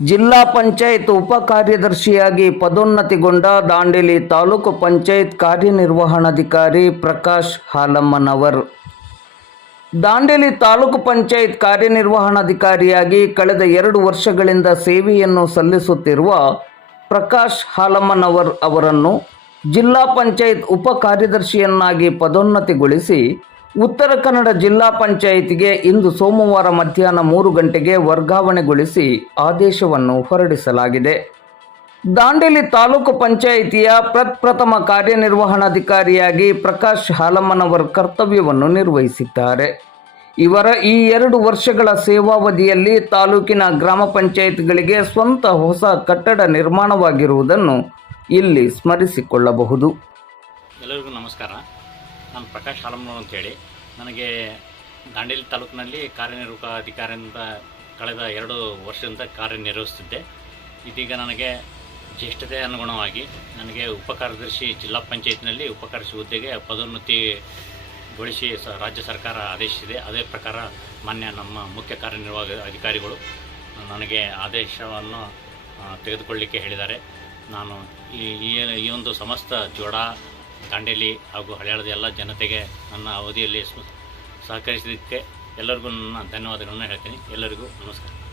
ಜಿಲ್ಲಾ ಪಂಚಾಯತ್ ಉಪ ಕಾರ್ಯದರ್ಶಿಯಾಗಿ ಪದೋನ್ನತಿಗೊಂಡ ದಾಂಡೇಲಿ ತಾಲೂಕು ಪಂಚಾಯತ್ ಕಾರ್ಯನಿರ್ವಹಣಾಧಿಕಾರಿ ಪ್ರಕಾಶ್ ಹಾಲಮ್ಮನವರ್. ದಾಂಡೇಲಿ ತಾಲೂಕು ಪಂಚಾಯತ್ ಕಾರ್ಯನಿರ್ವಹಣಾಧಿಕಾರಿಯಾಗಿ ಕಳೆದ ಎರಡು ವರ್ಷಗಳಿಂದ ಸೇವೆಯನ್ನು ಸಲ್ಲಿಸುತ್ತಿರುವ ಪ್ರಕಾಶ್ ಹಾಲಮ್ಮನವರ್ ಅವರನ್ನು ಜಿಲ್ಲಾ ಪಂಚಾಯತ್ ಉಪ ಕಾರ್ಯದರ್ಶಿಯನ್ನಾಗಿ ಪದೋನ್ನತಿಗೊಳಿಸಿ ಉತ್ತರ ಕನ್ನಡ ಜಿಲ್ಲಾ ಪಂಚಾಯಿತಿಗೆ ಇಂದು ಸೋಮವಾರ ಮಧ್ಯಾಹ್ನ ಮೂರು ಗಂಟೆಗೆ ವರ್ಗಾವಣೆಗೊಳಿಸಿ ಆದೇಶವನ್ನು ಹೊರಡಿಸಲಾಗಿದೆ. ದಾಂಡೇಲಿ ತಾಲೂಕು ಪಂಚಾಯಿತಿಯ ಪ್ರಪ್ರಥಮ ಕಾರ್ಯನಿರ್ವಹಣಾಧಿಕಾರಿಯಾಗಿ ಪ್ರಕಾಶ್ ಹಾಲಮ್ಮನವರ್ ಕರ್ತವ್ಯವನ್ನು ನಿರ್ವಹಿಸಿದ್ದಾರೆ. ಇವರ ಈ ಎರಡು ವರ್ಷಗಳ ಸೇವಾವಧಿಯಲ್ಲಿ ತಾಲೂಕಿನ ಗ್ರಾಮ ಪಂಚಾಯತ್ಗಳಿಗೆ ಸ್ವಂತ ಹೊಸ ಕಟ್ಟಡ ನಿರ್ಮಾಣವಾಗಿರುವುದನ್ನು ಇಲ್ಲಿ ಸ್ಮರಿಸಿಕೊಳ್ಳಬಹುದು. ಎಲ್ಲರಿಗೂ ನಮಸ್ಕಾರ. ನಾನು ಪ್ರಕಾಶ್ ಹಾಲಮ್ನವ್ರು ಅಂತೇಳಿ. ನನಗೆ ದಾಂಡೇಲಿ ತಾಲೂಕಿನಲ್ಲಿ ಕಾರ್ಯನಿರ್ವಾಹಕ ಅಧಿಕಾರಿಯಿಂದ ಕಳೆದ ಎರಡು ವರ್ಷದಿಂದ ಕಾರ್ಯನಿರ್ವಹಿಸುತ್ತಿದ್ದೆ ಇದೀಗ ನನಗೆ ಜ್ಯೇಷ್ಠತೆ ಅನುಗುಣವಾಗಿ ನನಗೆ ಉಪಕಾರ್ಯದರ್ಶಿ ಜಿಲ್ಲಾ ಪಂಚಾಯತ್ನಲ್ಲಿ ಉಪ ಕಾರ್ಯದರ್ಶಿ ಹುದ್ದೆಗೆ ಪದೋನ್ನತಿಗೊಳಿಸಿ ಸ ರಾಜ್ಯ ಸರ್ಕಾರ ಆದೇಶಿಸಿದೆ. ಅದೇ ಪ್ರಕಾರ ಮಾನ್ಯ ನಮ್ಮ ಮುಖ್ಯ ಕಾರ್ಯನಿರ್ವಾಹಕ ಅಧಿಕಾರಿಗಳು ನನಗೆ ಆದೇಶವನ್ನು ತೆಗೆದುಕೊಳ್ಳಲಿಕ್ಕೆ ಹೇಳಿದ್ದಾರೆ. ನಾನು ಈ ಈ ಒಂದು ಸಮಸ್ತ ಜೋಡ ದಾಂಡೇಲಿ ಹಾಗೂ ಹಳೆಯಾಳದ ಎಲ್ಲ ಜನತೆಗೆ ನನ್ನ ಅವಧಿಯಲ್ಲಿ ಸಹಕರಿಸಿದ್ದಕ್ಕೆ ಎಲ್ಲರಿಗೂ ನನ್ನ ಧನ್ಯವಾದಗಳನ್ನು ಹೇಳ್ತೀನಿ. ಎಲ್ಲರಿಗೂ ನಮಸ್ಕಾರ.